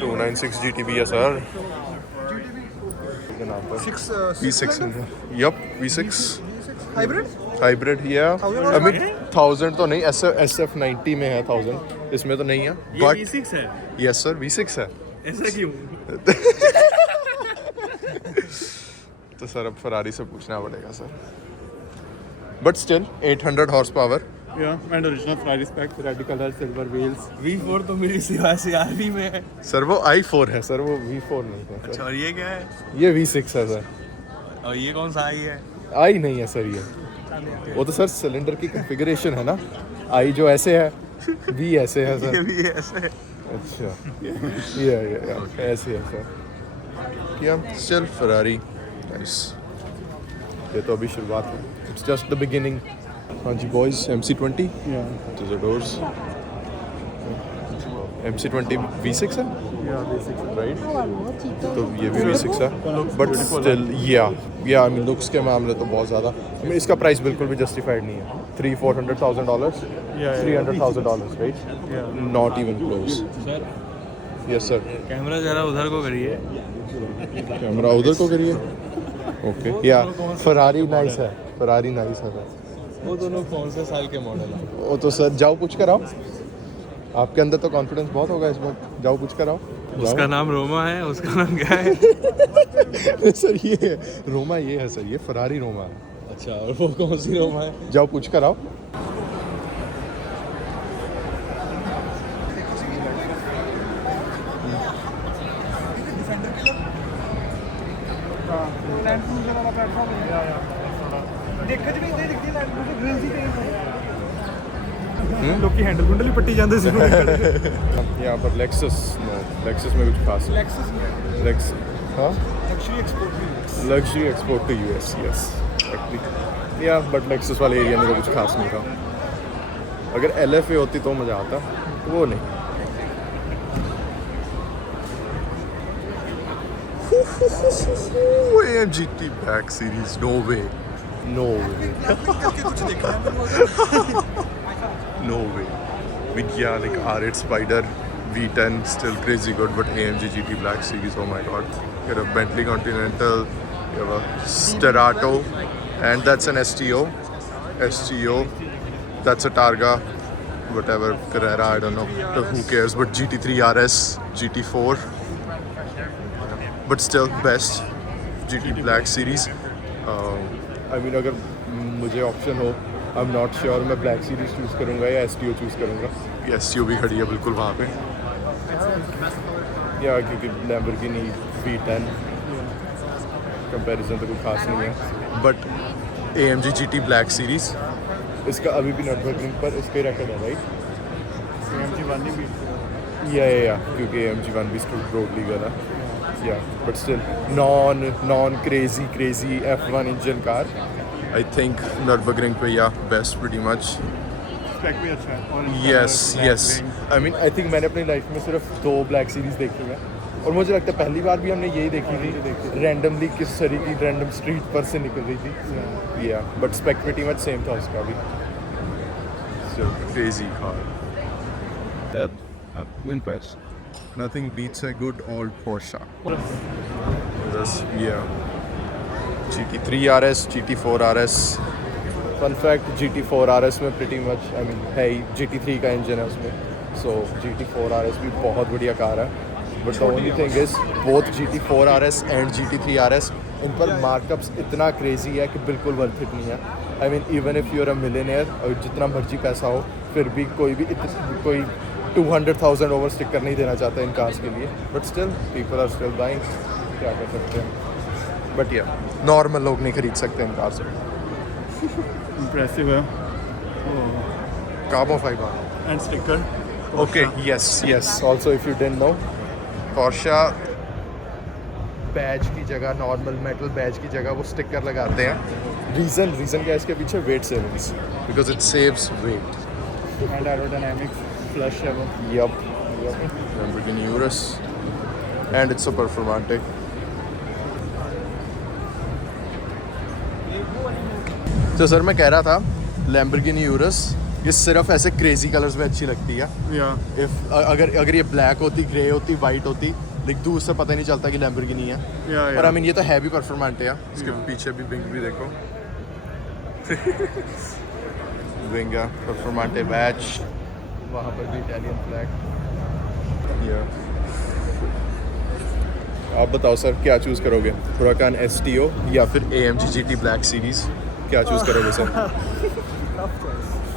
296 GTB है sir के नाम पर। V6 यप V6 हाइब्रिड या आई मीन 1000 तो नहीं, SF90 में है 1000, इसमें तो नहीं है। बट V6 है। यस सर V6 है। ऐसा क्यों? तो सर अब फरारी से पूछना पड़ेगा sir, but still 800 horse power. Yeah, and original Ferrari spec, red color, silver wheels. V4 तो मेरी सिवा CR-V में है। सर वो i4 है सर, वो V4 नहीं है अच्छा, सर। और ये क्या है? ये V6 है सर। और ये कौन सा आई है? आई नहीं है सर ये, वो तो सर सिलेंडर की कॉन्फ़िगरेशन है ना, आई जो ऐसे है, V ऐसे है सर। ये भी ऐसे है। अच्छा ये ऐसे है सर। क्या स्टिल फरारी नाइस। ये तो अभी शुरुआत है, इट्स जस्ट द बिगिनिंग। हाँ जी boys, MC20 to the doors। MC20 V6 है राइट, तो ये भी V6 है, बट स्टिल या आई मीन लुक्स के मामले तो बहुत ज़्यादा, I mean, इसका प्राइस बिल्कुल भी जस्टिफाइड नहीं है। $300,000 $300,000 right, not even close. Yes sir, camera जरा उधर को करिए। कैमरा उधर को करिए। ओके या फरारी नाइस है, फरारी नाइस है। वो दोनों कौन से साल के मॉडल है? वो तो सर जाओ पूछ कर आओ, आपके अंदर तो कॉन्फिडेंस बहुत होगा इस वक्त, जाओ पूछ कर आओ। उसका नाम रोमा है, उसका नाम क्या है? सर ये है रोमा, ये है सर, ये फरारी रोमा है। अच्छा, और वो कौन सी रोमा है? जाओ पूछ कर आओ। लोग की हैंडल गुंडल ही पट्टी जाते थे। यहाँ पर लेक्सस में कुछ खास है। लेक्स हाँ, luxury export to US, yes yeah, but Lexus वाले एरिया में तो कुछ खास नहीं था। अगर LFA होती तो मज़ा आता, वो नहीं। AMG Black Series, no way. No way. Yeah, like R8 Spider V10 still crazy good, but AMG GT Black Series, oh my god. You have a Bentley Continental, you have a Sterato, and that's an STO. That's a Targa, whatever, Carrera, I don't know, who cares, but GT3 RS, GT4, but still best, GT Black Series. I mean, अगर मुझे option हो, I am not sure मैं black series choose करूँगा या STO choose करूँगा। STO भी खड़ी है बिल्कुल वहाँ पे, या क्योंकि लैम्बोर्गिनी V10 कंपैरिजन तो कोई खास नहीं है, but AMG GT black series, इसका अभी भी नटबर्गिंग पर इसका ही रिकॉर्ड है राइट। AMG1 भी या क्योंकि AMG1 भी स्ट्रीट रोड लीगल है, या but still non crazy F1 engine car. I think Nurburgring पे yeah best pretty much. Spec भी अच्छा है। Yes I mean I think मैंने अपनी लाइफ में सिर्फ 2 ब्लैक सीरीज देखी हैं, और मुझे लगता है पहली बार भी हमने यही देखी थी, रैंडमली किस तरह की रैंडम स्ट्रीट पर से निकल रही थी। Yeah but spec pretty much same था उसका भी। So crazy car. Wimpers. Nothing beats a good old Porsche. GT3 RS, GT4 RS. Fun fact, GT4 RS में pretty much, I mean, है ही GT3 का इंजन है उसमें, so GT4 RS भी बहुत बढ़िया कार है, but the only thing is both GT4 RS and GT3 RS, उन पर मार्कअप्स इतना क्रेजी है कि बिल्कुल वर्थ इट नहीं है। I mean, even if you're a millionaire, और जितना मर्जी पैसा हो, फिर भी कोई 200,000 ओवर स्टिकर नहीं देना चाहता इन कार्स के लिए, but still people are still buying, क्या कर सकते हैं। बट या नॉर्मल लोग नहीं खरीद सकते इन कार्स को। इंप्रेसिव है। Carbon fibre and sticker. Okay yes also if you didn't know, Porsche badge की जगह, नॉर्मल मेटल बैज की जगह वो स्टिकर लगाते हैं। रीज़न क्या है इसके पीछे? Weight savings, because it saves weight and aerodynamics flush है वो। Yup. Lamborghini Urus, and it's super performante. तो सर मैं कह रहा था Lamborghini Urus ये सिर्फ ऐसे क्रेजी कलर्स में अच्छी लगती है। Yeah. इफ अगर ये ब्लैक होती, ग्रे होती, वाइट होती, लाइक दूर से पता ही नहीं चलता कि लैम्बोर्गिनी है। Yeah. पर आई मीन ये तो है भी परफॉर्मेंट है। इसके Yeah. पीछे भी विंग भी देखो। विंग है, परफॉर्मेंट है, बैच, वहाँ पर भी इटालियन फ्लैग। आप बताओ सर, क्या चूज़ करोगे, हुराकान STO या फिर AMG GT ब्लैक सीरीज़? क्या चूज़ करोगे sir?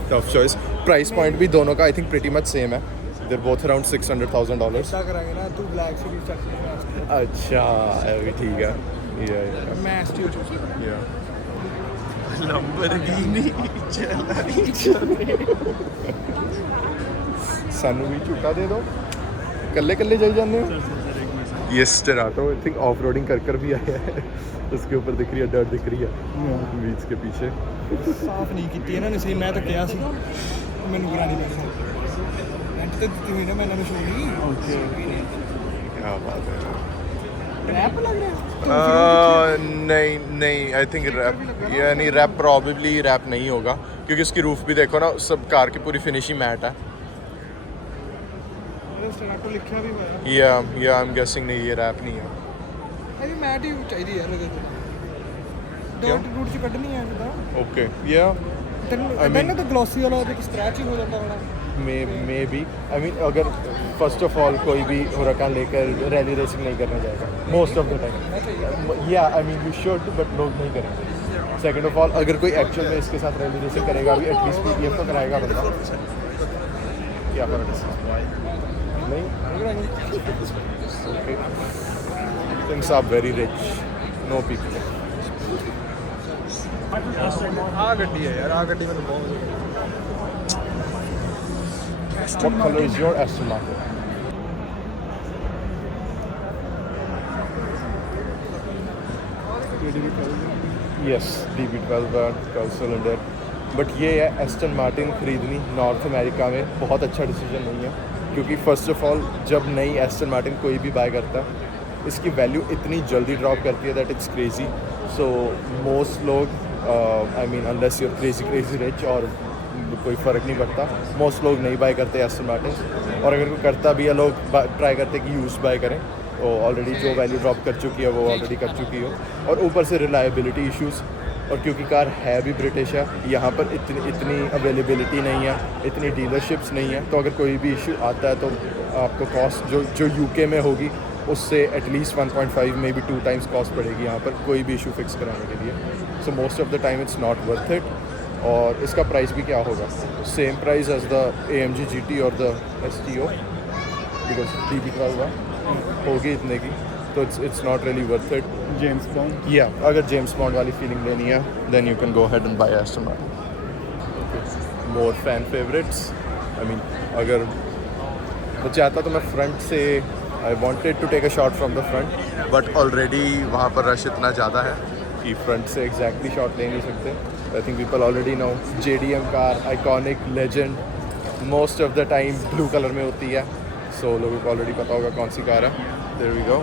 Tough choice. Price point भी दोनों का I think pretty much same है। देर बोथ अराउंड $600,000। ऐसा करेंगे ना, तू ब्लैक सीरीज चक ले। अच्छा, अभी ठीक है। मैं एसटीओ चूज करूंगा। Lamborghini सानू भी झूठा दे दो, कल्ले कल्ले चल जाने हो। ये स्टेराटो आई थिंक ऑफ रोडिंग कर भी आया है। उसके ऊपर दिख रही है, डर दिख रही है बीच के पीछे। ਸਾਫ਼ ਨਹੀਂ ਕੀਤੀ ਇਹਨਾਂ ਨੇ, ਸਹੀ ਮੈਂ ਤਾਂ ਕਿਹਾ ਸੀ ਮੈਨੂੰ ਬੁਰਾ नहीं लगता। ਰੈਂਟ ਤੇ ਦਿੱਤੀ ਹੋਈ ਨਾ ਮੈਂ ਇਹਨਾਂ ਨੂੰ ਸ਼ੋ ਨਹੀਂ। Okay. क्या बात है। रैप लग रहा है। नहीं आई थिंक रैप, यानी रैप प्रॉबेबली रैप नहीं होगा, क्योंकि उसकी रूफ भी देखो ना, सब कार की पूरी फिनिशिंग मैट है। ਉਹਦੇ ਸਟੈਰਾਟੋ ਲਿਖਿਆ ਵੀ ਹੋਇਆ। या आई एम गेसिंग नहीं, ये रैप नहीं है। ਇਹਦੀ ਮੈਟ ਹੀ ਚਾਹੀਦੀ ਯਾਰ ਇਹਦੇ ਤੇ। ਡਾਟ ਰੂਟ ਚ ਕੱਢਣੀ ਹੈ ਜਿੱਦਾਂ। ओके या ਤੈਨੂੰ I mean- ਮੈਨੂੰ ਤਾਂ ਗਲੋਸੀ ਵਾਲਾ ਤੇ ਸਕ੍ਰੈਚ ही हो जाता बड़ा। मे बी आई मीन अगर फर्स्ट ऑफ ऑल कोई भी हुराकान लेकर रैली रेसिंग नहीं करना चाहेगा most of the time. Yeah I mean you should, but लोग नहीं करेंगे। सेकंड ऑफ ऑल, अगर कोई एक्चुअल में इसके साथ रैली रेसिंग करेगा भी, एटलीस्ट PTF तो कराएगा बंदा। क्या फर्क है? नहीं, okay. Things are very rich, no peak. ਆ ਗੱਡੀ ਹੈ ਯਾਰ, ਆ ਗੱਡੀ ਮੈਨੂੰ ਬਹੁਤ ਵਧੀਆ। What color is your Aston Martin? Yes, DB12 है, 12 सिलेंडर। बट ये है, एस्टन मार्टिन ख़रीदनी नॉर्थ अमेरिका में बहुत अच्छा डिसीजन नहीं है, क्योंकि फ़र्स्ट ऑफ ऑल जब नई एस्टन मार्टिन कोई भी बाय करता है, इसकी वैल्यू इतनी जल्दी ड्रॉप करती है that it's crazy. So most लोग I mean unless you're crazy rich और कोई फ़र्क नहीं पड़ता, मोस्ट लोग नहीं बाय करते एस्टन मार्टिन। और अगर कोई करता भी है, लोग ट्राई करते कि यूज़ बाय करें, तो ऑलरेडी जो वैल्यू ड्रॉप कर चुकी है वो ऑलरेडी कर चुकी हो। और ऊपर से रिलायबिलिटी इश्यूज़, और क्योंकि कार है भी ब्रिटिश है, यहाँ पर इतनी अवेलेबिलिटी नहीं है, इतनी डीलरशिप्स नहीं है, तो अगर कोई भी इशू आता है तो आपको कॉस्ट जो UK में होगी उससे एटलीस्ट 1.5 में भी 2 टाइम्स कॉस्ट पड़ेगी यहाँ पर कोई भी इशू फिक्स कराने के लिए। So most of the time it's not worth it. और इसका प्राइस भी क्या होगा, same price as the AMG GT और द STO, बिकॉज DB12 होगी इतने की, तो it's not really worth it. James Bond. या अगर जेम्स बॉन्ड वाली फीलिंग लेनी है, then you can go ahead and buy Aston Martin. More fan favourites, I mean अगर मैं चाहता तो मैं फ्रंट से, I wanted to take a shot from the front, but already वहाँ पर रश इतना ज़्यादा है कि फ्रंट से एग्जैक्टली शॉट ले नहीं सकते। I think people already know JDM car, iconic, legend, most of the time blue colour में होती है, सो लोगों को ऑलरेडी पता होगा कौन सी कार है। There we go,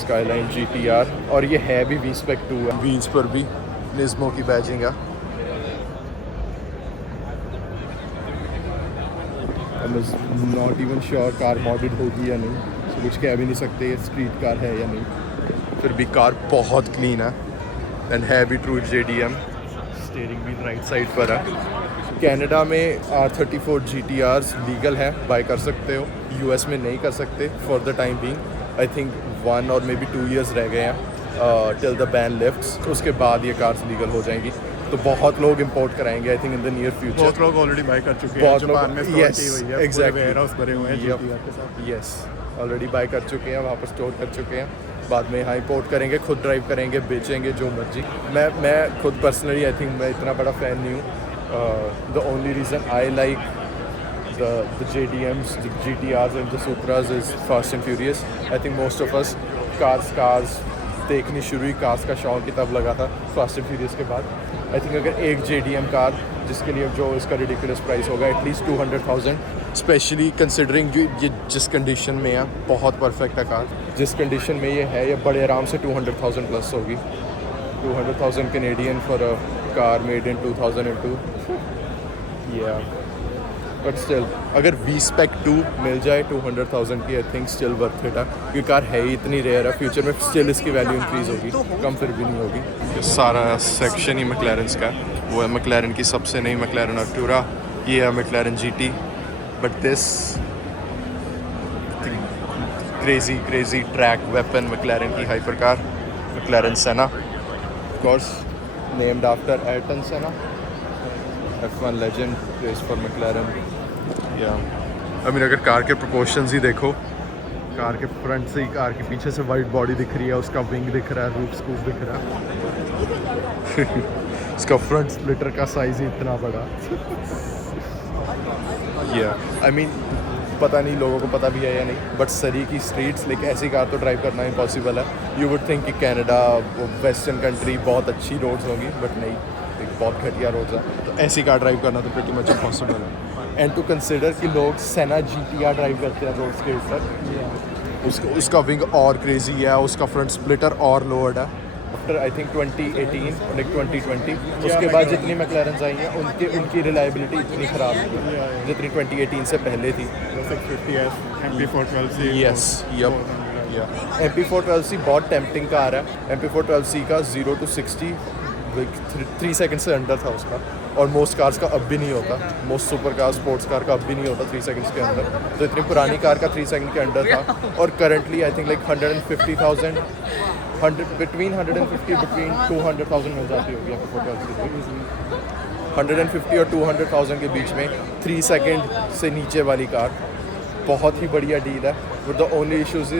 Skyline GTR, और ये है भी V-Spec 2 है, व्हील्स पर भी निज़्मो की बैजिंग है। I am not even sure car modded होगी या नहीं, so कुछ कह भी नहीं सकते ये स्ट्रीट कार है या नहीं। फिर भी कार बहुत क्लीन है एंड है भी ट्रू JDM। स्टीयरिंग भी राइट साइड पर है। कनाडा में R34 GTRs लीगल है, बाय कर सकते हो, US में नहीं कर सकते for the time being. I think 1 और मे बी 2 years रह गए हैं टिल द बैन लिफ्ट्स, उसके बाद ये कार्स लीगल हो जाएंगी। तो बहुत लोग इंपोर्ट कराएंगे I think in the near future. बहुत लोग ऑलरेडी बाय कर चुके हैं, बहुत जापान में स्टोर yes, की हुई है, exactly. वेयर हाउस भरे हुए हैं GTR के साथ। यस, ऑलरेडी बाय कर चुके हैं, वहाँ पर स्टोर कर चुके हैं, बाद में यहाँ इंपोर्ट करेंगे, खुद ड्राइव करेंगे, बेचेंगे जो मर्जी। मैं खुद पर्सनली आई थिंक मैं इतना बड़ा फ़ैन नहीं हूँ। The only reason I like the JDMs, the GTRs and the Supras is Fast and Furious. I think most of us cars देखनी शुरू हुई, कार्स का शौक ही तब लगा था Fast and Furious के बाद। आई थिंक अगर एक JDM कार जिसके लिए जो इसका रिडिकुलस प्राइस होगा एटलीस्ट 200,000, स्पेशली कंसिडरिंग ये जिस कंडीशन में है, बहुत परफेक्ट है कार। जिस कंडीशन में ये है, ये बड़े आराम से 200,000 प्लस होगी। 200,000 Canadian for a car made in 2002. Yeah. But still, अगर V-Spec 2 मिल जाए 200,000 की, I think still worth it है, क्योंकि कार है ही इतनी रेयर है, फ्यूचर में still इसकी वैल्यू इंक्रीज होगी, कम फिर भी नहीं होगी। ये सारा सेक्शन ही मैक्लैरेंस का है। वो है मैक्लैरेन की सबसे नई मैक्लैरेन आर्टूरा, ये है McLaren GT, but this crazy track weapon McLaren की hypercar, McLaren Senna, of course named after Ayrton Senna, F1 legend, race for McLaren. Yeah. I mean, अगर कार के प्रोपोर्शंस ही देखो, कार के फ्रंट से ही car के पीछे से wide body दिख रही है, उसका विंग दिख रहा है, रूफ स्कूप दिख रहा है। इसका फ्रंट स्प्लिटर का साइज ही इतना बड़ा। I mean, पता नहीं लोगों को पता भी है या नहीं, बट सरी की स्ट्रीट्स, लेकिन ऐसी कार तो ड्राइव करना इम्पॉसिबल है। यू वुड थिंक कि कनाडा, वेस्टर्न कंट्री बहुत अच्छी रोड्स होंगी, बट नहीं, बहुत घटिया रोड्स है। तो ऐसी कार ड्राइव करना तो प्रीटी मच इम्पॉसिबल है। एंड टू कंसिडर कि लोग सेना GTR ड्राइव करते हैं रोड्स के ऊपर, उसका विंग और क्रेजी है, उसका फ्रंट स्प्लिटर और लोअर्ड है। आफ्टर आई थिंक 2018 लाइक 2020 उसके बाद जितनी मैक्लैरेंस आई हैं उनकी रिलायबिलिटी इतनी ख़राब नहीं है जितनी 2018 से पहले थी। यस, MP412C बहुत टेम्पटिंग कार है। MP412C का 0 to 60 3 सेकंड से अंडर था उसका, और मोस्ट कार्स का अब भी नहीं होता, most super car sports car का अब भी नहीं होता 3 सेकंड्स के अंदर। तो इतनी पुरानी कार का 3 सेकंड के अंडर था, और currently I think like 150,000 between 200,000 मिल जाती होगी आपको 150 और 200,000 के बीच में 3 सेकंड से नीचे वाली कार बहुत ही बढ़िया डील है। बट द ओनली इशूज़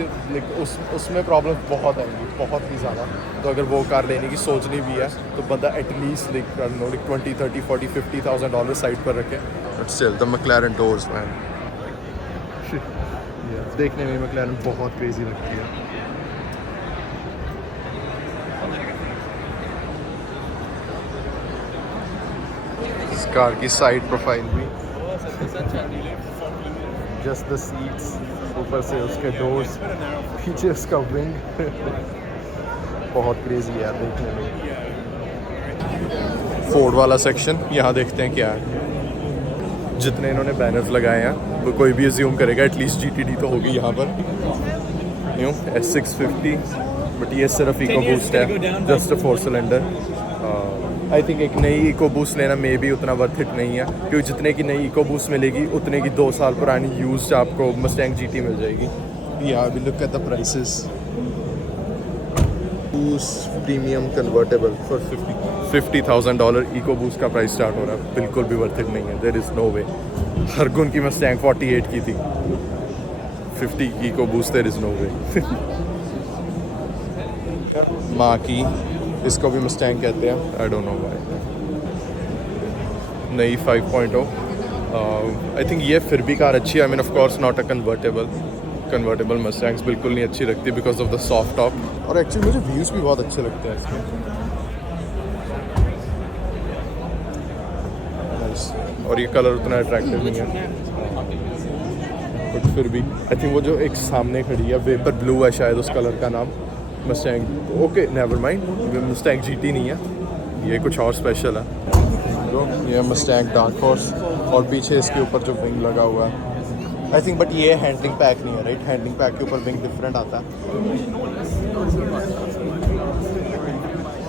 उसमें प्रॉब्लम बहुत आएंगी, बहुत ही ज़्यादा। तो अगर वो कार लेने की सोचनी भी है तो बंदा एटलीस्ट लाइक 20, 30, 40, $50,000 साइड पर रखे। But still the McLaren doors man, देखने में मैक्लैरेन बहुत क्रेजी लगती है। इस कार की साइड प्रोफाइल भी, जस्ट द सीट्स, ऊपर से उसके डोर्स, पीछे उसका विंग बहुत क्रेजी है देखने में। फोर्ड वाला सेक्शन यहाँ देखते हैं क्या है। जितने इन्होंने बैनर्स लगाए हैं वो कोई भी अज्यूम करेगा एटलीस्ट GTD तो होगी यहाँ पर। यूँ S650, बट ये सिर्फ इको बूस्ट है, just a 4 cylinder. I think एक नई इको बूस्ट लेना मे भी उतना वर्थ इट नहीं है, क्योंकि जितने की नई इको बूस्ट मिलेगी उतने की 2 साल पुरानी यूज्ड आपको मस्टैंग GT मिल जाएगी। Yeah, we look at the prices. Boost premium convertible for $50,000 EcoBoost का प्राइस स्टार्ट हो रहा है, बिल्कुल भी वर्थ इट नहीं है। There is no way. हर गुन की मस्टैंग 48 की थी, 50 की EcoBoost, there is no way. माँ की, इसको भी मस्टैंग कहते हैं, आई डोंट नो व्हाई। नई 5.0, आई थिंक ये फिर भी कार अच्छी है। I mean of course not a convertible mustangs बिल्कुल नहीं अच्छी लगती because of the soft top, और एक्चुअली मुझे व्यूज़ भी बहुत अच्छे लगते हैं इसके। और ये कलर उतना अट्रैक्टिव नहीं है, बट फिर भी आई थिंक वो जो एक सामने खड़ी है वेपर ब्लू है शायद उस कलर का नाम, Mustang, okay never mind, Mustang GT नहीं है, ये कुछ और स्पेशल है। तो ये मस्टैंग डार्क हॉर्स, और पीछे इसके ऊपर जो विंग लगा हुआ है आई थिंक, बट ये हैंडलिंग पैक नहीं है, राइट? हैंडलिंग पैक के ऊपर विंग डिफरेंट आता है।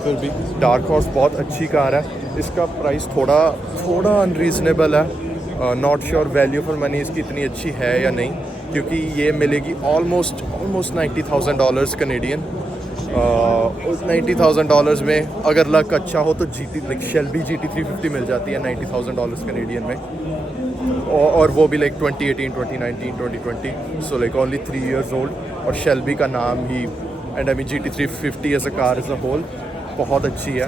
फिर भी डार्क हॉर्स बहुत अच्छी कार है। इसका प्राइस थोड़ा अनरीजनेबल है, not sure value for money इसकी इतनी अच्छी है या नहीं, क्योंकि ये मिलेगी ऑलमोस्ट $90,000 कनेडियन। उस $90,000 में अगर लक अच्छा हो तो शेल्बी GT350 मिल जाती है $90,000 कनेडियन में, और वो भी like 2018, 2019, 2020, so like only 3 years old. और शेल्बी का नाम ही, and I mean GT350 as a car as a whole बहुत अच्छी है।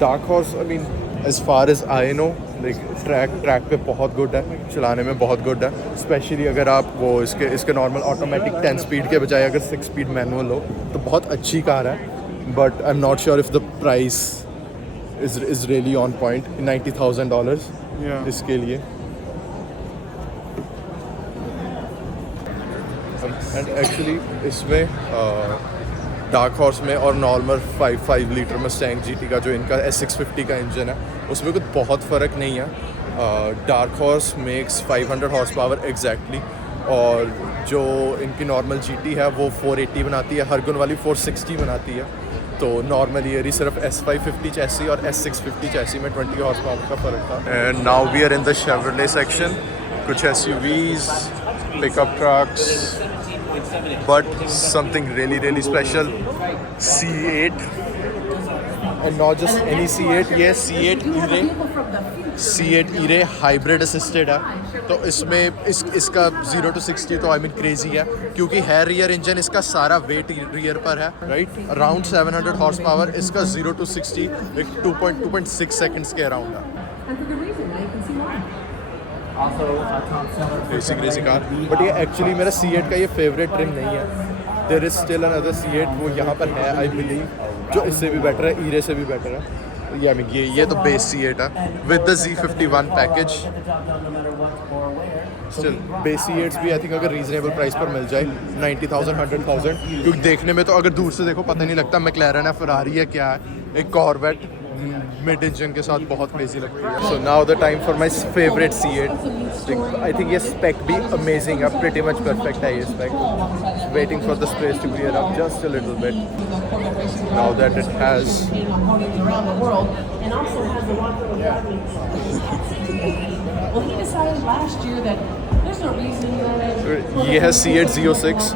Dark horse, I mean as far as I know, like track पे बहुत गुड है, चलाने में बहुत गुड है, स्पेशली अगर आप वो इसके नॉर्मल ऑटोमेटिक 10 स्पीड के बजाय अगर 6 स्पीड मैनुअल हो तो बहुत अच्छी कार है। But I am not sure if the price is really on point. $90,000 इसके लिए। एंड एक्चुअली इसमें डार्क हॉर्स में और नॉर्मल 5 लीटर मस्टैंग GT का जो इनका S650 का इंजन है उसमें कुछ बहुत फ़र्क नहीं है। Dark horse makes 500 horse power exactly, और जो इनकी नॉर्मल GT है वो 480 बनाती है, हरगुन वाली 460 बनाती है। तो नॉर्मल ईयर ही सिर्फ S550 चैसी और S650 चैसी में 20 हॉर्स पावर का फ़र्क था। And now we are in the Chevrolet section, कुछ SUVs, pickup trucks, but something really special, C8, and not just any C8, ये C8 E-Ray हाइब्रिड असिस्टेड है। तो इसमें इसका 0 to 60 तो क्रेजी है, क्योंकि है रियर इंजन, इसका सारा वेट रियर पर है, राइट। अराउंड 700 हॉर्स पावर, इसका 0 to 60 2.6 सेकंड्स के अराउंड है। क्रेजी कार, बट ये एक्चुअली मेरा C8 का ये फेवरेट ट्रिम नहीं है। There is still another C8, वो यहाँ पर है आई बिलीव, जो इससे भी बेटर है, E-Ray से भी बेटर है। ये तो बेस C8 है with the Z51 package. Still base C8s भी आई थिंक अगर रीजनेबल प्राइस पर मिल जाए 90,000 100,000, क्योंकि देखने में तो अगर दूर से देखो पता नहीं लगता मैक्लेरन है, फरारी है, क्या है, एक कॉर्वेट मिड इंजन के साथ बहुत क्रेजी लगती है। So now the time for my favourite C8। I think ये स्पेक भी अमेजिंग है, प्रिटी मच परफेक्ट है ये spec. Waiting for the space to clear up just a little bit now that it has. ये है C8 Z06,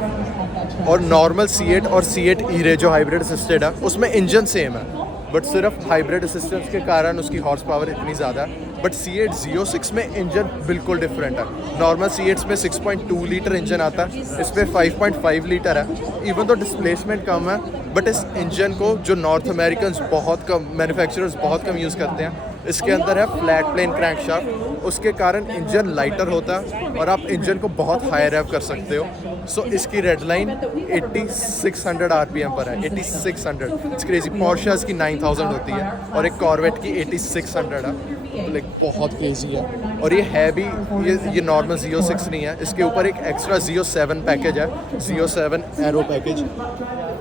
और normal C8 और C8 E-Ray जो हाइब्रिड असिस्टेड है उसमें इंजन सेम है, बट सिर्फ हाइब्रिड असिस्टेंस के कारण उसकी हॉर्स पावर इतनी ज़्यादा है। बट C8 Z06 में इंजन बिल्कुल डिफरेंट है। नॉर्मल C8s में 6.2 लीटर इंजन आता है, इसमें 5.5 लीटर है। इवन तो डिस्प्लेसमेंट कम है, बट इस इंजन को जो नॉर्थ अमेरिकन बहुत कम मैन्युफैक्चरर्स बहुत कम यूज़ करते हैं, इसके अंदर है फ्लैट प्लेन क्रैंकशाफ्ट, उसके कारण इंजन लाइटर होता है और आप इंजन को बहुत हाई रेव कर सकते हो। सो इसकी रेड लाइन 8600 RPM पर है, 8600। It's crazy. पोर्शेस की 9000 होती है और एक कॉर्वेट की 8600 है, तो लाइक बहुत क्रेजी है। और ये है भी, ये नॉर्मल Z06 नहीं है, इसके ऊपर एक एक्स्ट्रा Z07 पैकेज है, Z07 एरो पैकेज,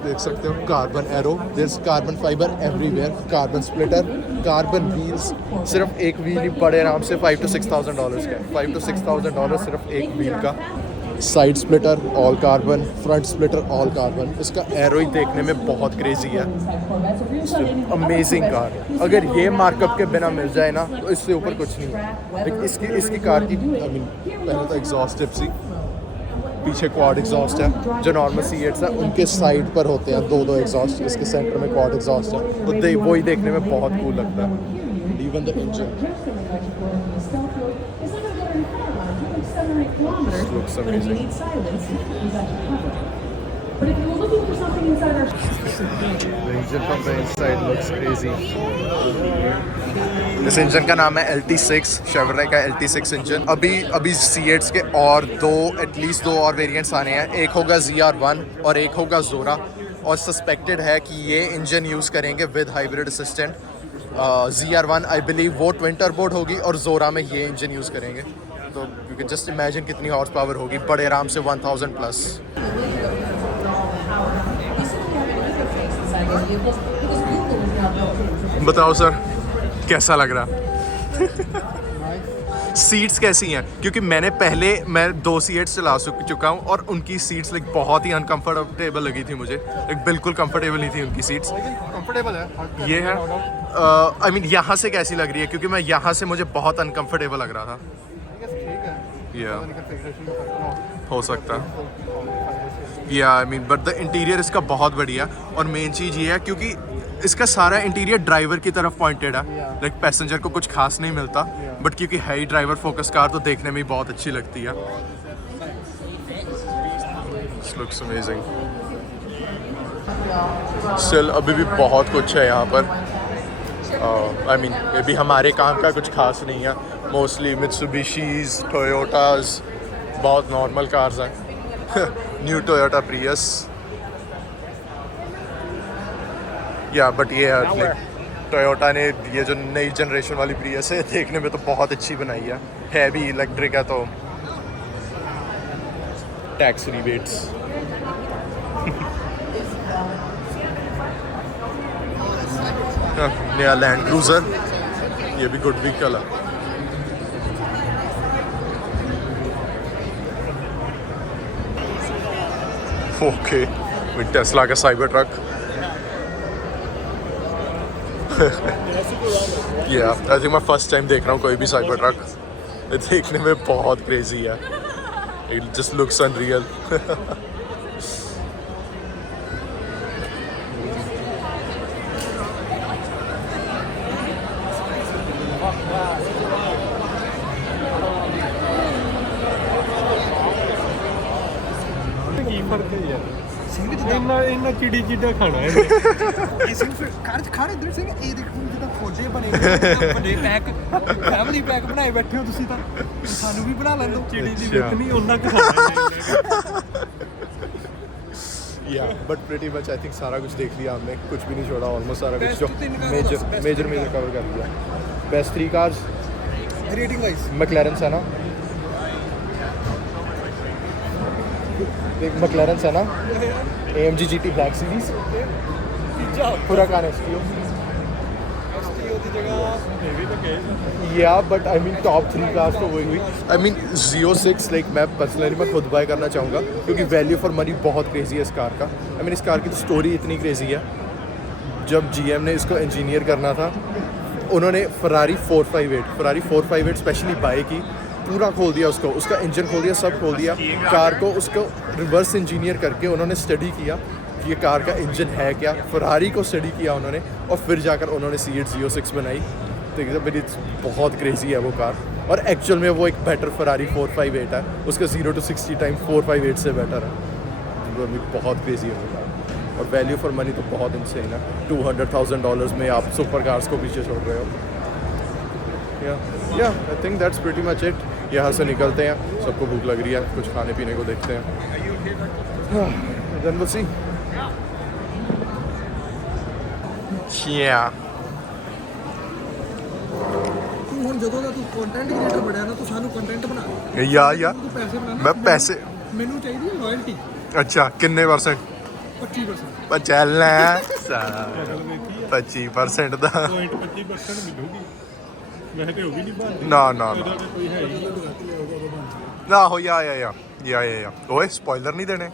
देख सकते हो। Carbon aero, there is carbon fibre everywhere, carbon splitter, carbon wheels. सिर्फ एक व्हील ही बड़े आराम से $5,000 to $6,000 का, $5,000 to $6,000 सिर्फ एक व्हील का। Side splitter all carbon, front splitter all carbon. इसका एरो ही देखने में बहुत क्रेजी है, अमेजिंग कार। अगर ये मार्कअप के बिना मिल जाए ना तो इससे ऊपर कुछ नहीं है। इसकी कार की पहले तो एग्जॉस्ट टिप्सी, पीछे क्वाड एग्जॉस्ट है। जो नॉर्मल C8s है उनके साइड पर होते हैं दो एग्जॉस्ट, इसके सेंटर में क्वाड एग्जॉस्ट है, तो वही देखने में बहुत कूल लगता है। Even the engine looks amazing. But if you're looking for something inside our The engine from the inside looks crazy. इस इंजन का नाम है LT6, शेवरले का LT6 इंजन। अभी C8s के और एटलीस्ट दो और वेरिएंट्स आने हैं। एक होगा ZR1 और एक होगा Zora, और सस्पेक्टेड है कि ये इंजन यूज़ करेंगे with hybrid assistant. ZR1 I believe वो ट्विन टर्बो होगी, और Zora में ये इंजन यूज़ करेंगे। तो यू कैन जस्ट इमेजिन कितनी हॉर्स पावर होगी, बड़े आराम से 1000 प्लस। बताओ सर कैसा लग रहा? सीट्स कैसी हैं? क्योंकि मैं 2 C8s चला चुका हूँ और उनकी सीट्स लाइक बहुत ही अनकंफर्टेबल लगी थी मुझे। लाइक बिल्कुल कंफर्टेबल नहीं थी उनकी सीट्स। कंफर्टेबल है ये है आई मीन यहाँ से कैसी लग रही है? क्योंकि मैं यहाँ से मुझे बहुत अनकंफर्टेबल लग रहा था। हो सकता है, I mean but the interior इसका बहुत बढ़िया। और मेन चीज़ ये है क्योंकि इसका सारा इंटीरियर ड्राइवर की तरफ पॉइंटेड है, लाइक पैसेंजर को कुछ खास नहीं मिलता, बट क्योंकि है ही ड्राइवर फोकस कार तो देखने में बहुत अच्छी लगती है। This looks amazing. स्टिल अभी भी बहुत कुछ है यहाँ पर। आई मीन मे बी हमारे काम का कुछ खास नहीं है। मोस्टली मित्सुबिशीज, टोयोटाज, बहुत नॉर्मल कार्स हैं। न्यू टोयोटा प्रियस, या बट ये है टोयोटा ने ये जो नई जनरेशन वाली प्रियस है देखने में तो बहुत अच्छी बनाई है भी इलेक्ट्रिक है, तो टैक्स रिबेट्स नया लैंड क्रूज़र, ये भी good week colour. Okay, with Tesla का Cybertruck. Yeah I think मैं फर्स्ट टाइम देख रहा हूँ कोई भी साइबर ट्रक। ये देखने में बहुत क्रेजी है, इट जस्ट लुक्स अनरियल। ਕੀ ਫਰਕ ਹੈ ਯਾਰ ਸਿੰਘ ਜਿੱਦਾਂ ਇੰਨਾ ਚਿੜੀ ਚਿੜਾ ਖਾਣਾ ਹੈ ਇਹ ਸਿੰਘ ਫਿਰ ਕਾਰ ਚ ਖਾਣੇ ਦਰ ਸਿੰਘ ਇਹ ਦੇਖੋ ਜਿੱਦਾਂ ਖੋਡੇ ਬਣੇ ਹੋਏ ਨੇ, ਵੱਡੇ ਪੈਕ ਫੈਮਿਲੀ ਪੈਕ ਬਣਾਏ ਬੈਠੇ ਹੋ ਤੁਸੀਂ ਤਾਂ ਸਾਨੂੰ ਵੀ ਬਣਾ ਲੈਂਦੋ ਚਿੜੀ ਦੀ ਲੁੱਕ ਨਹੀਂ ਉਹਨਾਂ ਕੁ ਖਾਣਾ या but pretty much I think सारा कुछ देख लिया हमने, कुछ भी नहीं छोड़ा, ऑलमोस्ट सारा कुछ Best जो तीन car मेजर best मेजर तीन मेजर car। कवर कर लिया। बेस्ट 3 कार्स रेटिंग वाइज मैक्लेरन है ना, एक मैक्लेरन है ना, AMG GT ब्लैक सीरीज, ਤੀਜਾ Huracan STO। STO ਦੀ ਜਗ੍ਹਾ ਇਹ ਵੀ ਤਾਂ ਕਹੇ Yeah, but I mean top 3 cars तो वही हुई। I mean Z06 लाइक मैं पर्सनली मैं खुद बाय करना चाहूँगा क्योंकि वैल्यू फॉर मनी बहुत क्रेजी है इस कार का। I mean इस कार की तो स्टोरी इतनी क्रेजी है, जब GM ने इसको इंजीनियर करना था उन्होंने Ferrari 458 स्पेशली बाय की, पूरा खोल दिया उसको, उसका इंजन खोल दिया, सब खोल दिया, कार को उसको रिवर्स इंजीनियर करके उन्होंने स्टडी किया कि ये कार का इंजन है क्या, Ferrari को स्टडी किया उन्होंने और फिर जाकर उन्होंने C8 Z06 बनाई। तो एकदम बहुत क्रेजी है वो कार, और एक्चुअल में वो एक बेटर Ferrari 458 है, उसका 0 to 60 टाइम 458 से बेटर है। वो भी बहुत क्रेजी है वो कार, और वैल्यू फॉर मनी तो बहुत इंसेन है। $200,000 में आप सुपर कार्स को पीछे छोड़ रहे हो। या I think that's pretty much it. यहाँ से निकलते हैं, सबको भूख लग रही है, कुछ खाने पीने को देखते हैं, देन विल सी। ਤੂੰ ਹੁਣ ਜਦੋਂ ਦਾ ਤੂੰ ਕੰਟੈਂਟ ਕ੍ਰੀਏਟਰ ਬਣਿਆ ਨਾ, ਤੂੰ ਸਾਨੂੰ ਕੰਟੈਂਟ ਬਣਾ, या ਤੂੰ ਪੈਸੇ ਬਣਾ, मैं पैसे, ਮੈਨੂੰ ਚਾਹੀਦੀ ਹੈ ਰਾਇਲਟੀ अच्छा किन्ने परसेंट 25%। चलना 25% ਦਾ 0.25% ਮਿਲੂਗੀ ਮੈਂ ਤੇ ਉਹ ਵੀ ਨਹੀਂ ਬਣਦੀ ਨਾ ਨਾ ਨਾ ਉਹਦਾ ਤਾਂ ਕੋਈ ਹੈ ਹੀ ਨਹੀਂ ਨਾ ਹੋ ਯਾ ਓਏ ਸਪੋਇਲਰ ਨਹੀਂ ਦੇਣੇ।